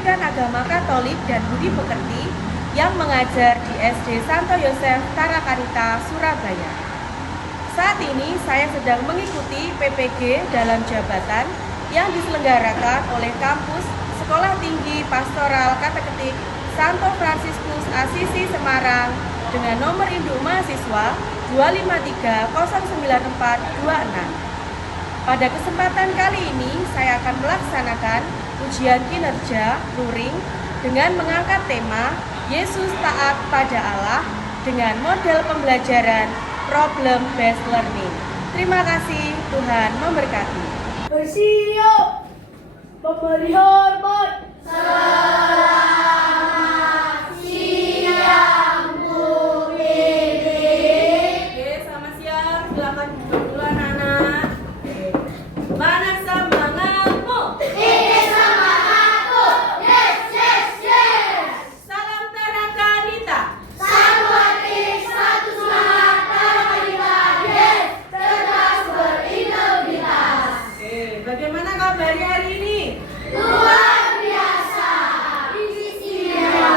Pendidikan Agama Katolik dan Budi Pekerti yang mengajar di SD Santo Yosef Tarakanita, Surabaya. Saat ini saya sedang mengikuti PPG dalam jabatan yang diselenggarakan oleh kampus Sekolah Tinggi Pastoral Kateketik Santo Fransiskus Asisi Semarang dengan nomor induk mahasiswa 2530946. Pada kesempatan kali ini saya akan melaksanakan ujian kinerja luring dengan mengangkat tema Yesus taat pada Allah dengan model pembelajaran Problem Based Learning. Terima kasih, Tuhan memberkati. Bersiap, memberi hormat. Selamat siang, Bu Dede. Oke, selamat siang. Silakan duduk dulu anak-anak. Mana semangatmu? Ini semangatku. Yes, yes, yes. Salam Tarakanita. Satu hati, satu semangat. Tarakanita, yes. Cerdas berintegritas. Oke, bagaimana kabarnya hari ini? Luar biasa. Istimewa.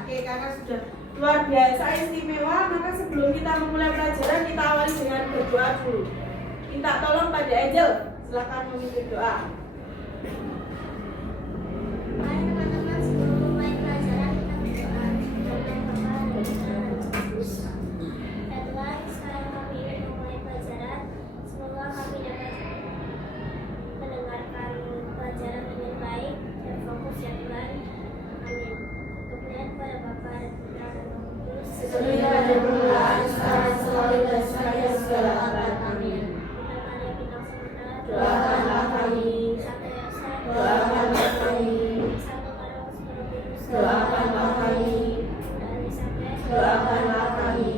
Oke, karena sudah luar biasa istimewa, maka sebelum kita memulai pelajaran kita awali dengan berdoa dulu. Minta tolong pada Angel, silakan memimpin doa. Mari teman-teman sebelum memulai pelajaran kita berdoa. Ya Tuhan, sekarang kami ingin memulai pelajaran. Semoga kami dapat mendengarkan pelajaran dengan baik dan fokus ya Tuhan. Amin. Kemudian kepada Bapa dan Putra dan Roh Kudus. Seperti pada permulaan, sekarang, selalu, dan sepanjang segala abad. Amin. Bunda Maria Bintang Semesta, Doakanlah kami. Santo Yosef, Doakanlah kami. Santo Paulus Petrus, Doakanlah kami. Bunda Elizabeth, Doakanlah kami.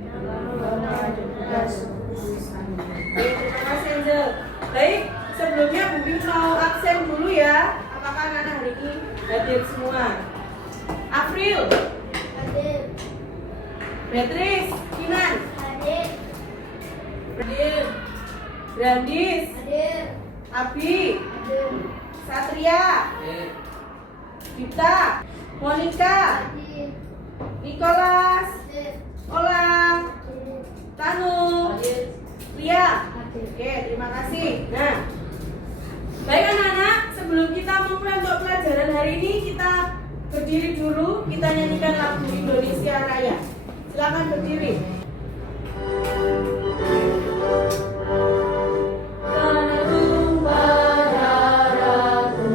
Nama Bapa dan Putra dan Roh Kudus. Amin. Baik, terima kasih Angel. Baik, sebelumnya Bu Bim mau absen dulu ya. Apakah anak-anak hari ini hadir semua? April, Hadir, Beatrice, Kinan, hadir, hadir, Brandis, hadir, Abi, hadir, Satria, Gita, Monica, hadir, Nicholas, hadir, Ola, hadir, Tanu, Lia. Oke, terima kasih. Nah, baik anak-anak, sebelum kita memulai untuk pelajaran hari ini, kita berdiri dulu, kita nyanyikan lagu Indonesia Raya. Silakan berdiri. Karena tumpah darahku,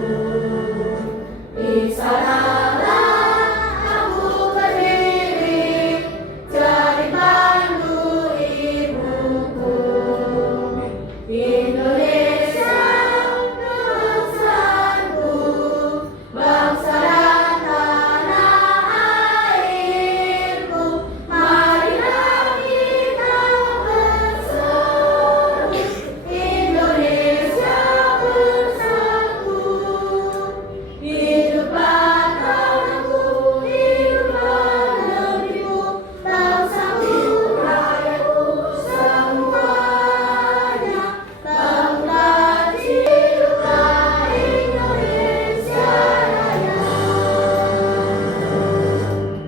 di sanalah aku berdiri, jadi pandu ibuku. Indonesia, bangsaku, bangsa dan tanah airku. Marilah kita bersatu, Indonesia bersatu. Hiduplah tanahku, hiduplah negeriku, bangsaku, rakyatku semuanya. Bangunlah, hiduplah Indonesia Raya.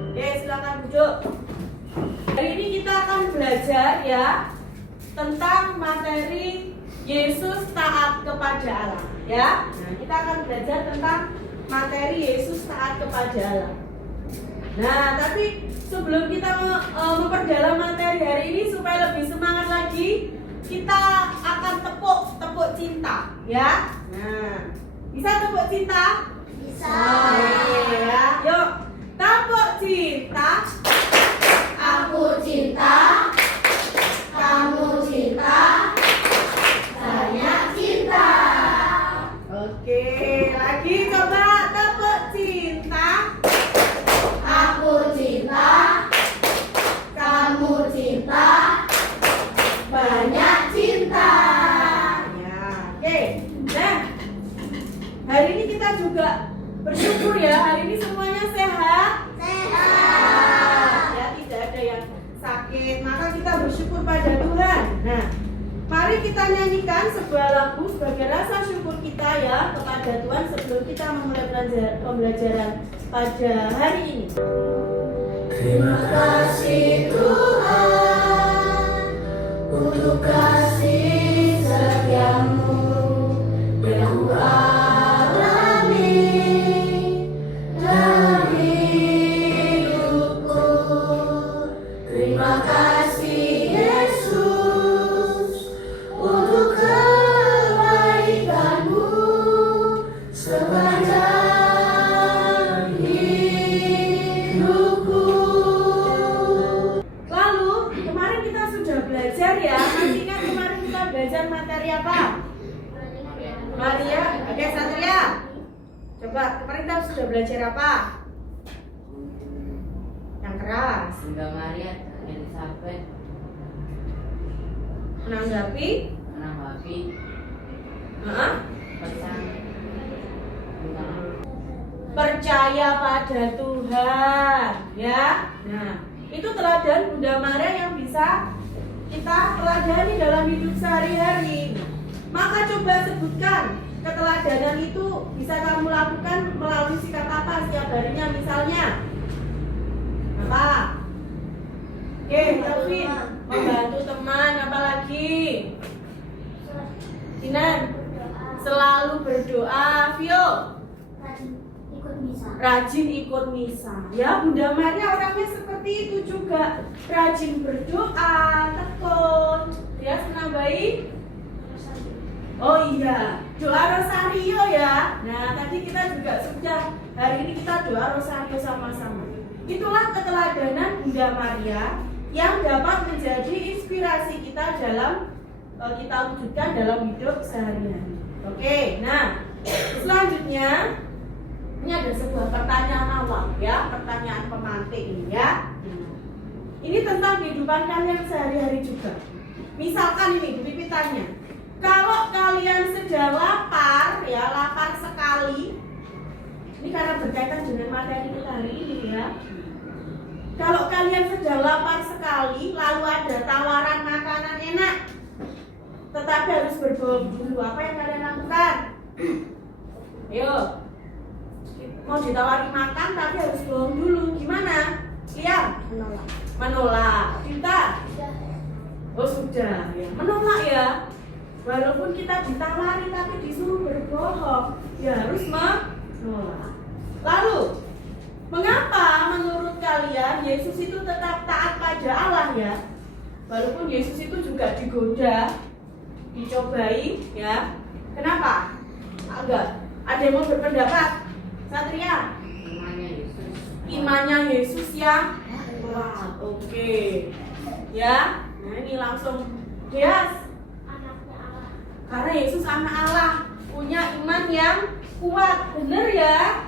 Oke, silakan duduk. Hari ini kita akan belajar ya tentang materi Yesus taat kepada Allah ya. Nah, kita akan belajar tentang materi Yesus taat kepada Allah. Nah, tapi sebelum kita memperdalam materi hari ini supaya lebih semangat lagi, kita akan tepuk cinta ya. Nah, bisa tepuk cinta? bisa, Oke, ya. Yuk, tepuk cinta. aku cinta, kamu cinta, banyak cinta. Oke, lagi coba tepuk cinta. Aku cinta, kamu cinta, banyak cinta. Ya, oke. Nah, hari ini kita juga bersyukur ya, hari ini semuanya sehat. Sehat. Mari kita nyanyikan sebuah lagu sebagai rasa syukur kita ya kepada Tuhan sebelum kita memulai pembelajaran pada hari ini. Terima kasih Tuhan untuk kasih setiamu yang Ku alami dalam hidupku. Terima kasih Yesus untuk kebaikan-Mu sepanjang hidupku. Lalu kemarin kita sudah belajar ya. Masih ingat kemarin kita belajar materi apa? Maria, oke Satria. Coba kemarin kita sudah belajar apa? Yang keras. Bunda Maria Elizabeth Menanggapi Hah? pesan tentang Percaya pada Tuhan ya. Nah, itu teladan Bunda Maria yang bisa kita teladani dalam hidup sehari-hari. Maka coba sebutkan keteladanan itu bisa kamu lakukan melalui sikap apa setiap harinya, misalnya apa? Oke, Kelvin, membantu teman, apa lagi? Sinan, selalu berdoa. Vio, Ikut misa. rajin ikut misa. Ya, Bunda Maria orangnya seperti itu juga. Rajin berdoa, tekun. Ya, menambahi. Oh iya, doa rosario ya. Nah, tadi kita juga sudah, hari ini kita doa rosario sama-sama. Itulah keteladanan Bunda Maria yang dapat menjadi inspirasi kita dalam kita wujudkan dalam hidup sehari-hari. Oke, nah selanjutnya ini ada sebuah pertanyaan awal ya, pertanyaan pemantik ini ya. Ini tentang kehidupan kalian sehari-hari juga. Misalkan ini, Bu Pipi tanya, kalau kalian sedang lapar ya, lapar sekali. Ini karena berkaitan dengan materi kita hari ini ya. Kalau kalian sedang lapar sekali, lalu ada tawaran makanan enak, tetapi harus berbohong dulu, apa yang kalian lakukan? Ayo, mau ditawari makan tapi harus bohong dulu, gimana? Liam? Menolak. Cinta? Oh sudah, ya. Menolak ya. Walaupun kita ditawari tapi disuruh berbohong, ya harus menolak. Lalu, mengapa menurut kalian Yesus itu tetap taat pada Allah ya? Walaupun Yesus itu juga digoda, dicobai ya. Kenapa? Agak. Ada yang mau berpendapat? Satria? imannya Yesus. Imannya Yesus yang kuat. Oke. Ya. Nah, ini langsung Deas. Anaknya Allah. Karena Yesus anak Allah, punya iman yang kuat. Benar ya?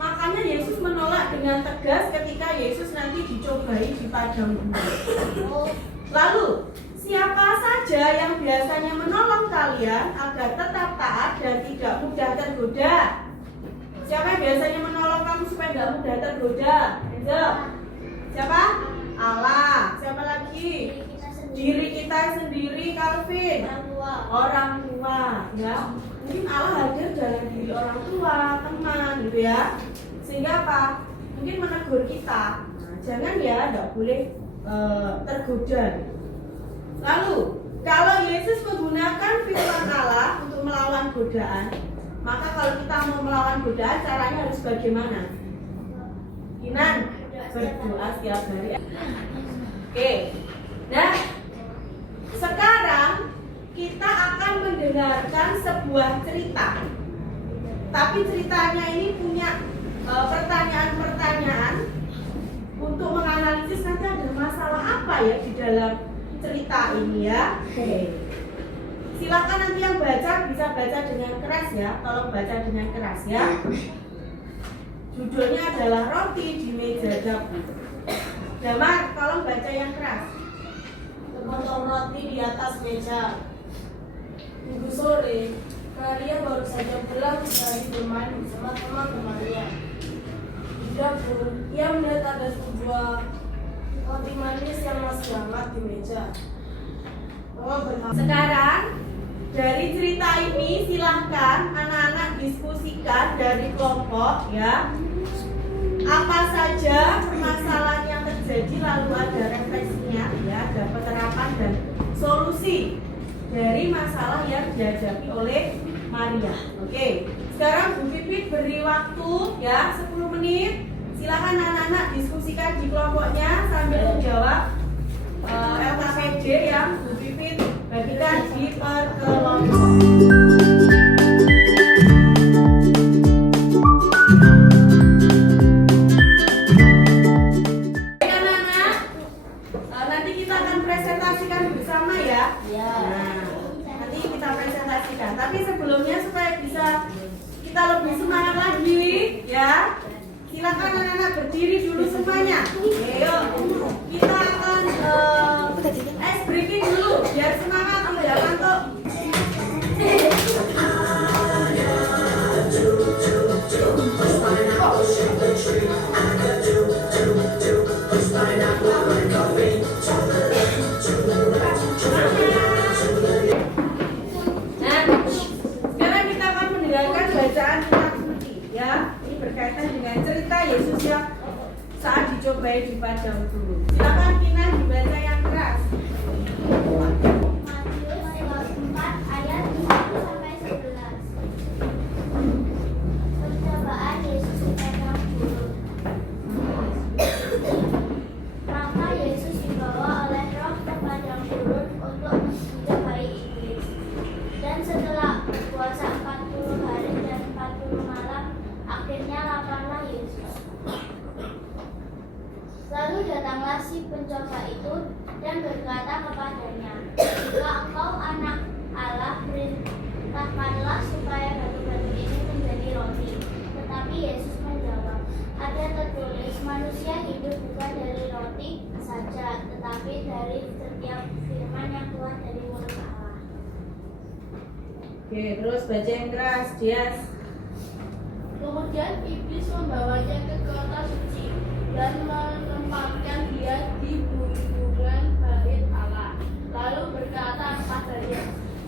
Makanya Yesus menolak dengan tegas ketika Yesus nanti dicobai di padang gurun. Lalu, siapa saja yang biasanya menolong kalian agar tetap taat dan tidak mudah tergoda? Siapa yang biasanya menolong kamu supaya tidak mudah tergoda? Enzo? Siapa? Allah. Siapa lagi? Diri kita sendiri, Calvin. Orang tua, ya. Mungkin Allah hadir dalam diri orang tua, teman, gitu ya. Sehingga apa? Mungkin menegur kita. Nah, jangan ya, tidak boleh tergoda. Lalu, kalau Yesus menggunakan firman Allah untuk melawan godaan, maka kalau kita mau melawan godaan, caranya harus bagaimana? Inan, berdoa setiap hari. Oke. Nah, sekarang kita akan mendengarkan sebuah cerita. Tapi ceritanya ini punya pertanyaan-pertanyaan untuk menganalisis nanti ada masalah apa ya di dalam cerita ini ya. Oke. Silakan nanti yang baca bisa baca dengan keras ya. Tolong baca dengan keras ya. Judulnya adalah Roti di Meja Dapur. Damar, tolong baca yang keras. Sepotong roti di atas meja. Minggu sore, Maria baru saja pulang dari bermain bersama teman-temannya. Di dapur, ia melihat ada sebuah roti manis yang masih hangat di meja. Sekarang dari cerita ini silahkan anak-anak diskusikan dari kelompok ya. Apa saja permasalahan yang terjadi, lalu ada refleksinya ya, ada penerapan dan solusi dari masalah yang dihadapi oleh Maria. Oke, sekarang Bu Pipit beri waktu ya 10 menit. Silakan anak-anak diskusikan di kelompoknya sambil menjawab LKPD yang Bu Pipit bagikan di per kelompok. Nanti kita akan presentasikan bersama ya. Nah, nanti kita presentasikan. Tapi sebelumnya supaya bisa kita lebih semangat lagi ya, silakan anak-anak berdiri dulu semuanya. Ayo, kita akan ice breaking dulu biar semangat tidak ngantuk. Nah, sekarang kita akan mendengarkan bacaan kitab suci ya. Ini berkaitan dengan cerita Yesus yang saat dicobai di padang gurun. Silakan Kina dibaca yang keras. Matius 4 ayat 1-11. Percobaan Yesus di padang gurun. Maka Yesus dibawa oleh Roh ke padang gurun untuk mencobai iblis. Dan setelah berpuasa 40 hari dan 40 malam, akhirnya laparlah Yesus. Lalu datanglah si pencoba itu dan berkata kepadanya, "Jika engkau anak Allah, perintahkanlah supaya batu-batu ini menjadi roti." Tetapi Yesus menjawab, "Ada tertulis, manusia hidup bukan dari roti saja, tetapi dari setiap firman yang keluar dari mulut Allah." Oke, terus baca yang keras, Dias. Kemudian iblis membawanya ke kota suci dan menempatkan dia di gunungan bait Allah. Lalu berkata kepadanya,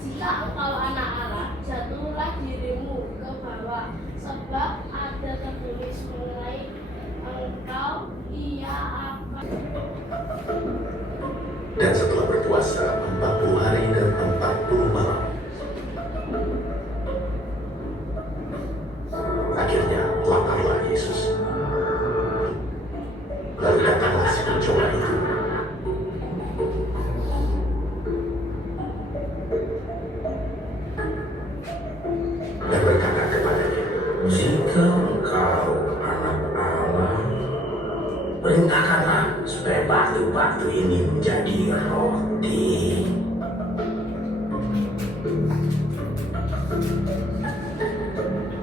"Jika engkau anak Allah, jatuhlah dirimu ke bawah, sebab ada tertulis mengenai engkau, ia akan." Dan setelah berpuasa 40 hari dan 40 malam, akhirnya laparlah Yesus. Lalu datanglah si pencoba itu. Dan berkata kepadanya, "Jika engkau anak Allah, perintahkanlah supaya batu-batu ini menjadi roti."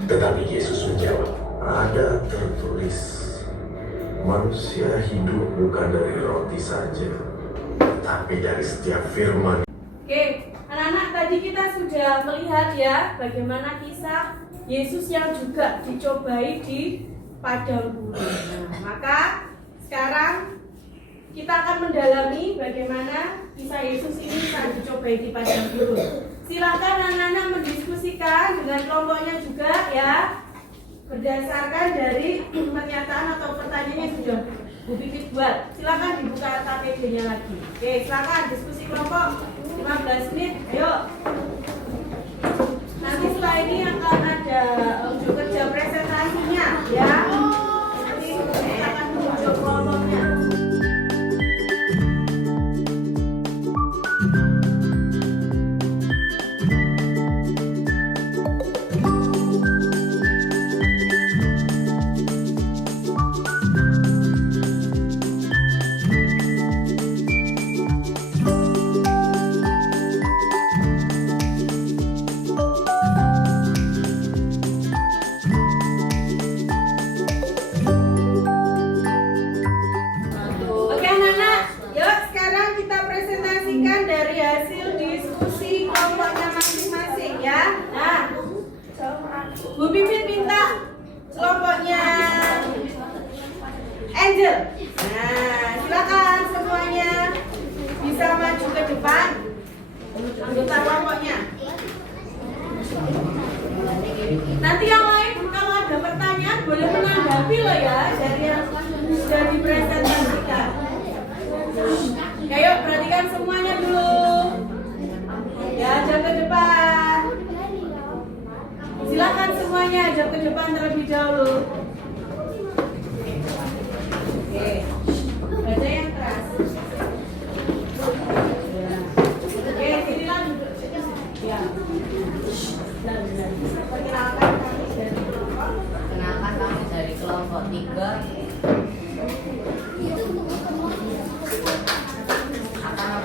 Tetapi Yesus menjawab, "Ada tertulis, manusia hidup bukan dari roti saja, tetapi dari setiap firman." Oke, anak-anak tadi kita sudah melihat ya bagaimana kisah Yesus yang juga dicobai di padang gurun. Nah, maka sekarang kita akan mendalami bagaimana kisah Yesus ini saat dicobai di padang gurun. Silakan anak-anak mendiskusikan dengan kelompoknya juga ya, berdasarkan dari pernyataan atau pertanyaan yang sudah Bu Pipit buat. Silakan dibuka KTD-nya lagi. Oke, silakan diskusi kelompok 15 menit. Ayo. Nanti setelah ini akan ada unjuk kerja presentasinya ya. Nanti kita akan menunjuk kelompoknya.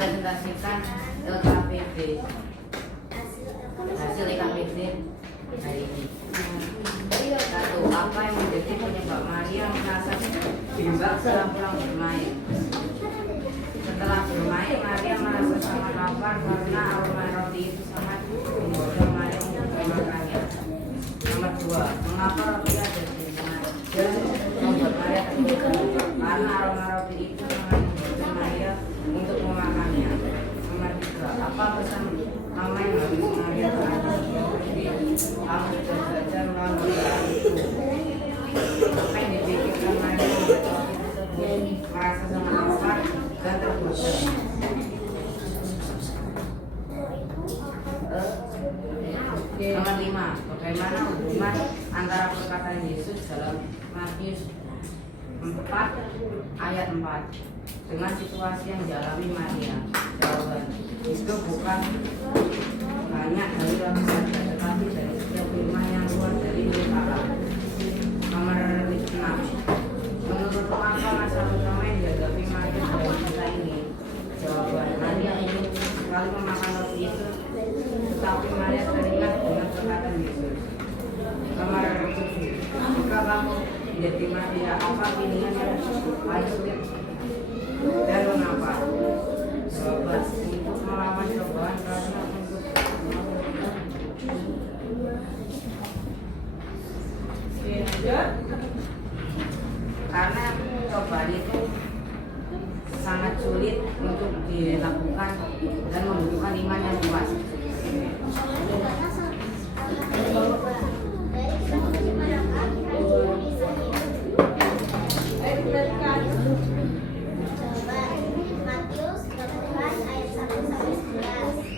mempresentasikan LKPD hasil LKPD hari ini. Satu, apa yang menjadi penyebab Maria merasa bimbang setelah pulang bermain? Setelah bermain, Maria merasa sangat lapar karena aroma roti itu sangat menggoda Maria untuk memakannya. Nomor 2, mengapa roti ada di sengaja membuat Maria tergoda? Karena aroma roti itu sangat menggoda Maria untuk memakannya. Nomor 3, apa pesan mama yang harus Maria terhadap kamu sudah belajar melalui itu? Apa yang dipikirkan Maria membuat roti tersebut merasa sangat lapar dan tergoda? Nomor 5, bagaimana hubungan antara perkataan Yesus dalam Matius 4 ayat 4 dengan situasi yang dialami Maria? Jawaban, itu bukan banyak dari roti saja, tetapi dari setiap firman yang keluar dari mulut Allah. Nomor 6, menurutmu apa masalah utama yang dihadapi Maria dalam kisah ini? Jawaban, Maria ingin sekali memakan roti itu, tetapi Maria teringat dengan perkataan Yesus. Nomor 7, jika kamu menjadi Maria, apa pilihan yang paling sulit dan mengapa? Jawaban, untuk melawan cobaan karena untuk karena cobaan itu sangat sulit untuk dilakukan dan membutuhkan iman yang kuat. Matius 8 ayat 1-11.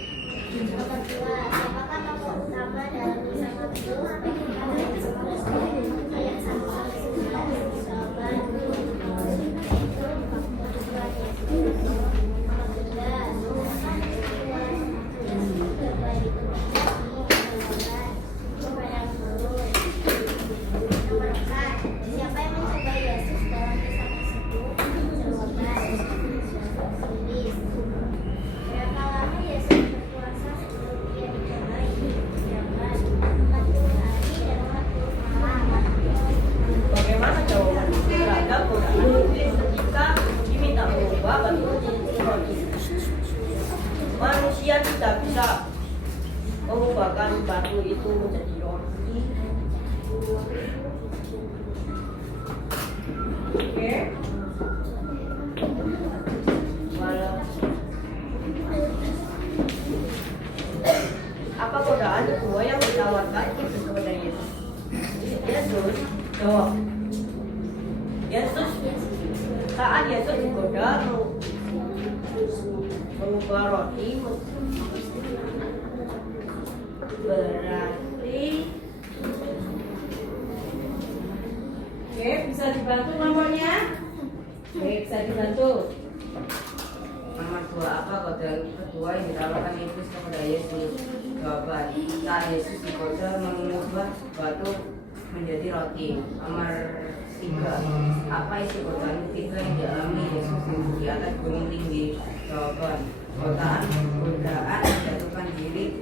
Nomor 2, apakah tokoh utama dalam kisah Matius ayat 1-11? Jawaban, yaitu Tuhan Yesus. Nomor 3, berbagi kepada guru. Nomor 4, siapa yang mencobai Yesus dalam kisah tersebut? Jawaban, iblis. Berapa lama Yesus berpuasa sebelum dia dicobai? Jawaban, 40 hari dan 40 malam. Bagaimana jawaban terhadap godaan iblis ketika diminta mengubah batu menjadi roti? Manusia tidak bisa mengubahkan batu itu menjadi roti. Oke. Apa godaan kedua yang ditawarkan iblis kepada Yesus? Yesus jawab. Saat Yesus digoda mengubah roti, berarti oke, bisa dibantu nomornya? Oke, bisa dibantu. Nomor 2, apa godaan kedua yang ditawarkan iblis kepada Yesus? Jawaban, saat Yesus digoda mengubah batu menjadi roti. Nomor 3, apa isi godaan ketiga yang dialami Yesus di atas gunung tinggi? Jawaban, godaan menjatuhkan diri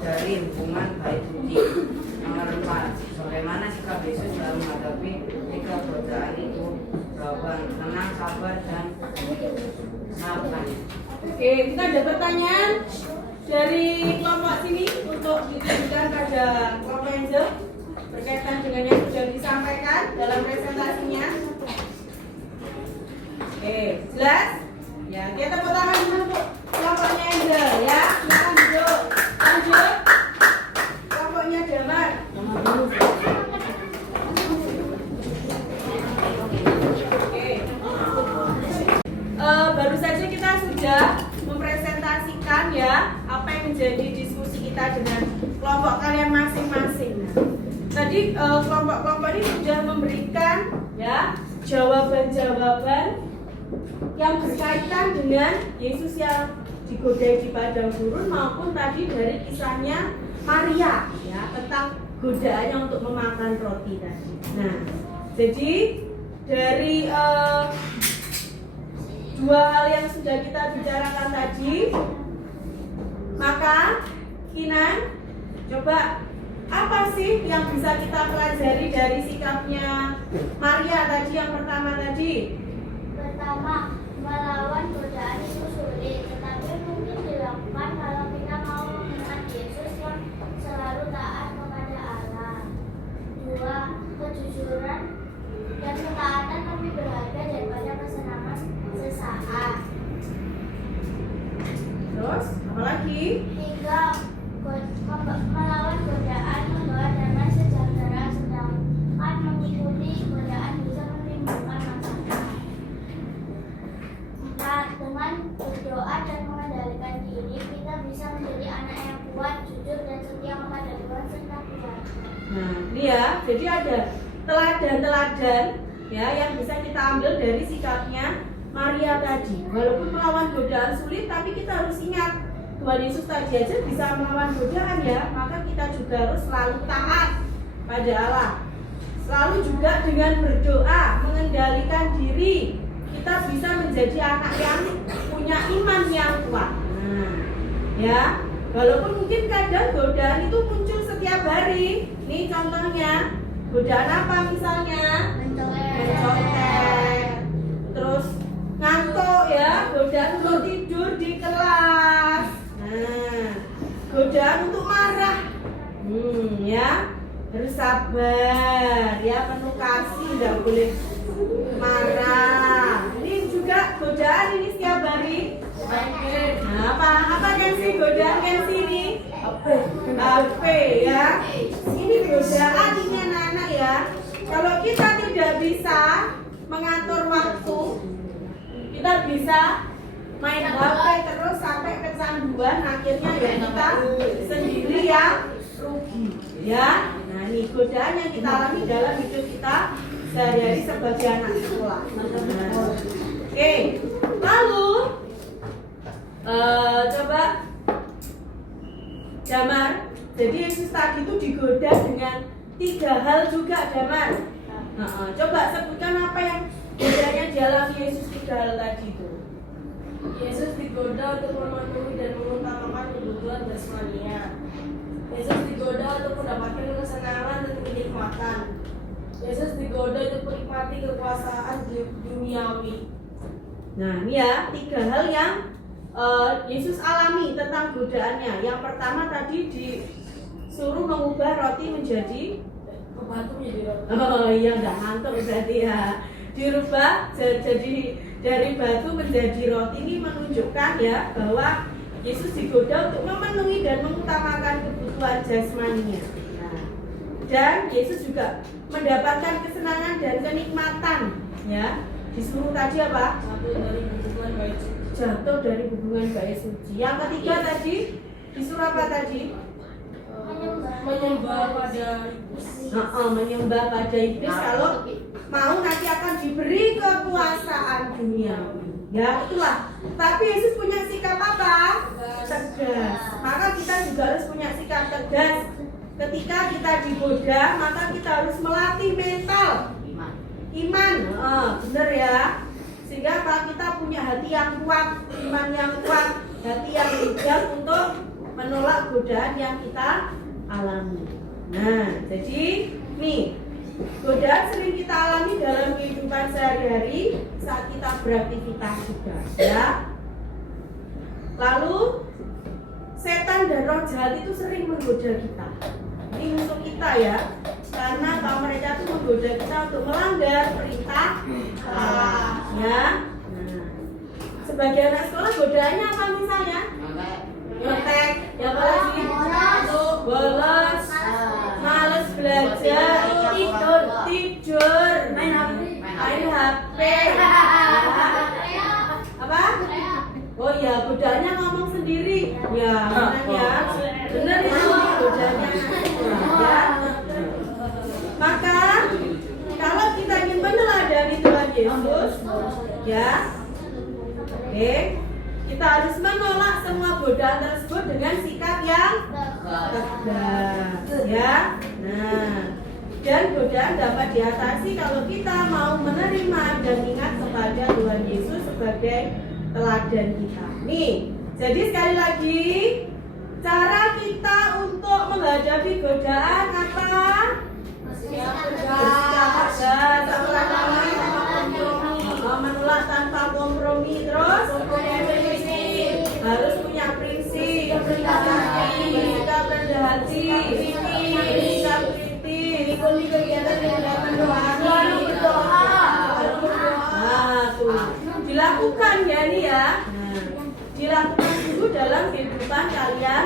dari hubungan baik suci. Nomor 4, bagaimana sikap Yesus dalam menghadapi 3 godaan itu? Jawaban, tenang, sabar, dan sabar. Oke, kita ada pertanyaan dari kelompok sini untuk ditujukan pada kelompok Angel berkaitan dengan yang sudah disampaikan dalam presentasinya. Oke, jelas? Ya, kita tepuk tangan dulu untuk kelompoknya Angel ya. Silakan duduk. Lanjut. Kelompoknya Damar. Oke. Baru saja kita sudah mempresentasikan ya apa yang menjadi diskusi kita dengan kelompok kalian masing-masing. Nah, tadi kelompok-kelompok ini sudah memberikan ya jawaban-jawaban yang berkaitan dengan Yesus yang digodai di padang gurun maupun tadi dari kisahnya Maria ya tentang godaannya untuk memakan roti tadi. Nah, jadi dari dua hal yang sudah kita bicarakan tadi, maka Kinan, coba apa sih yang bisa kita pelajari dari sikapnya Maria tadi yang pertama tadi? Pertama, melawan godaan itu sulit, tetapi mungkin dilakukan kalau kita mau mengingat Yesus yang selalu taat kepada Allah. Dua, kejujuran dan ketaatan lebih berharga daripada kesenangan sesaat. Terus, apa lagi? Tiga, melawan godaan membawa damai sejahtera, sedangkan mengikuti godaan bisa menimbulkan masalah. Empat, dengan berdoa dan mengendalikan diri, kita bisa menjadi anak yang kuat, jujur, dan setia kepada Tuhan serta keluarga. Nah, ini ya, jadi ada teladan-teladan ya yang bisa kita ambil dari sikapnya Maria tadi. Walaupun melawan godaan sulit, tapi kita harus ingat Tuhan Yesus tadi aja bisa melawan godaan ya, maka kita juga harus selalu taat pada Allah. Selalu juga dengan berdoa, mengendalikan diri, kita bisa menjadi anak yang punya iman yang kuat. Nah, ya, walaupun mungkin kadang godaan itu muncul setiap hari. Nih contohnya, godaan apa misalnya? Mencontek. Terus ngantuk ya, godaan untuk tidur di kelas. Nah, godaan untuk marah. Ya, harus sabar ya, penuh kasih, tidak boleh marah. Ini juga godaan ini setiap hari. Nah, apa Kensi godaan Kensi ini? HP ya. Ini godaan ini anak-anak ya. Kalau kita tidak bisa mengatur waktu, kita bisa main HP terus sampai kecanduan, akhirnya ya kita sendiri yang rugi ya. Nah, ini godaan yang kita alami dalam hidup kita sehari-hari sebagai anak sekolah. Oke, lalu coba Damar. Jadi Yesus tadi itu digoda dengan 3 hal juga, Damar. Coba sebutkan apa yang godanya dialami Yesus 3 hal tadi itu. Yesus digoda untuk memenuhi dan mengutamakan kebutuhan jasmaninya. Yesus digoda untuk mendapatkan kesenangan dan kenikmatan. Yesus digoda untuk menikmati kekuasaan duniawi. Nah, ini ya 3 hal yang Yesus alami tentang godaannya. Yang pertama tadi disuruh mengubah roti menjadi Batu menjadi roti. oh iya, nggak ngantuk berarti ya. Dirubah jadi dari batu menjadi roti. Ini menunjukkan ya bahwa Yesus digoda untuk memenuhi dan mengutamakan kebutuhan jasmaninya. Nah, dan Yesus juga mendapatkan kesenangan dan kenikmatan ya. Disuruh tadi apa? Jatuh dari hubungan baik suci. Yang ketiga tadi disuruh apa tadi? Menyembah pada iblis. Menyembah pada iblis. Kalau mau nanti akan diberi kekuasaan duniawi. Ya itulah. Tapi Yesus punya sikap apa? Tegas. Maka kita juga harus punya sikap tegas. Ketika kita digoda, maka kita harus melatih mental iman. Bener ya. Sehingga kita punya hati yang kuat, iman yang kuat, hati yang tegas untuk menolak godaan yang kita alami. Nah, jadi nih, godaan sering kita alami dalam kehidupan sehari-hari saat kita beraktivitas juga, ya. Lalu setan dan roh jahat itu sering menggoda kita. Ini musuh kita ya, karena mereka itu menggoda kita untuk melanggar perintah Allah, ya. Nah, sebagai anak sekolah godaannya apa misalnya? Nyontek, ya apa lagi? Bolos, males belajar, tidur, main HP. Apa? Oh ya, godaannya ngomong sendiri. Ya, ya. Benar itu godaannya. Ya. Maka kalau kita ingin meneladani Tuhan Yesus, ya, oke, kita harus menolak semua godaan tersebut dengan sikap yang tegas, ya. Nah, Dan godaan dapat diatasi kalau kita mau menerima dan ingat kepada Tuhan Yesus sebagai teladan kita. Nih, jadi sekali lagi, cara kita untuk menghadapi godaan apa? Menolak tanpa kompromi, terus harus punya prinsip, bersikap rendah hati, bersikap kritis, selalu berdoa. Nah, tuh dilakukan ya nih ya. Dilakukan dulu dalam kehidupan kalian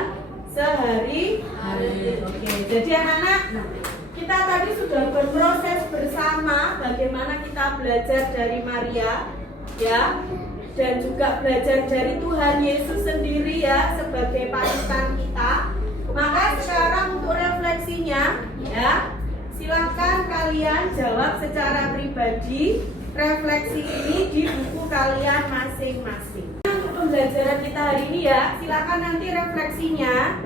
sehari-hari. Oke, jadi anak-anak, kita tadi sudah berproses bersama bagaimana kita belajar dari Maria, ya, dan juga belajar dari Tuhan Yesus sendiri ya sebagai panutan kita. Maka sekarang untuk refleksinya, ya, silakan kalian jawab secara pribadi refleksi ini di buku kalian masing-masing. Untuk pembelajaran kita hari ini ya, silakan nanti refleksinya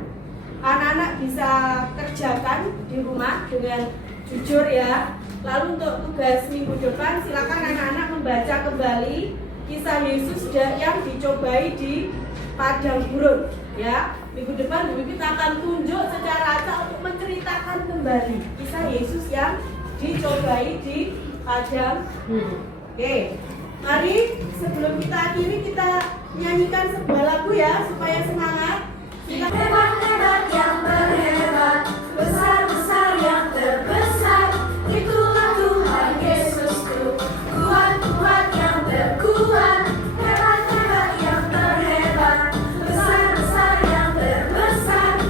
anak-anak bisa kerjakan di rumah dengan jujur ya. Lalu untuk tugas minggu depan silakan anak-anak membaca kembali kisah Yesus yang dicobai di padang gurun ya. Minggu depan kita akan tunjuk secara acak untuk menceritakan kembali kisah Yesus yang dicobai di padang gurun. Oke, mari sebelum kita akhiri kita nyanyikan sebuah lagu ya supaya semangat. Hebat-hebat yang terhebat, besar-besar yang terbesar, itulah Tuhan Yesusku. Kuat-kuat yang terkuat, hebat-hebat yang terhebat, besar-besar yang terbesar.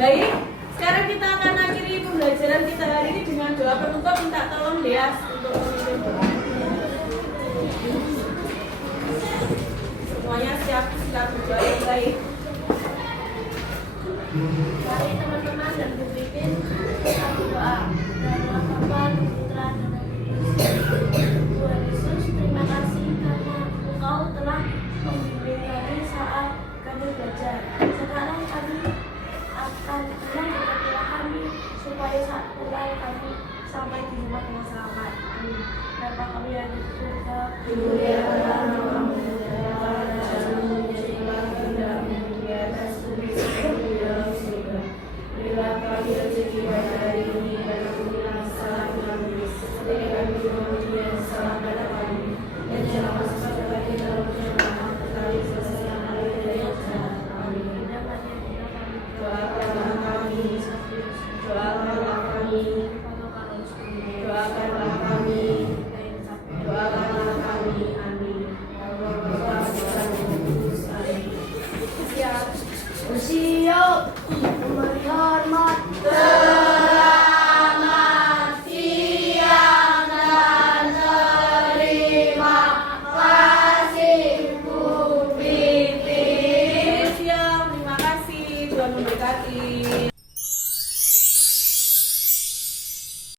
Baik, sekarang kita akan akhiri pembelajaran kita hari ini dengan doa penutup. Minta tolong Dea untuk memimpin doa. Semuanya siap, kita berdoa yang baik. Mari teman-teman dan Bu Pipin kita berdoa. Dalam nama Bapa, Putra, dan Roh Kudus. Tuhan Yesus, terima kasih karena Engkau telah membimbing kami saat kami belajar. Sekarang kami akan berkatilah kami supaya saat pulang kami sampai di rumah dengan selamat. Amin. Bapa kami yang di surga, dimuliakanlah namamu. Berilah kami rezeki pada hari ini dan ampunilah kesalahan kami, seperti kami mengampuni yang salah pada kami. Dan jangan masukkan kami dalam pencobaan, tetapi selesaikan kami dari yang jahat. Amin. Doakanlah kami, doakanlah kami, doakanlah kami, doakanlah kami. Amin. Bapa, Putra, dan Roh Kudus. Amin. Siap. Siap, memberi hormat. Selamat siang dan terima kasih Bu Pipin. Siang, terima kasih. Tuhan memberkati.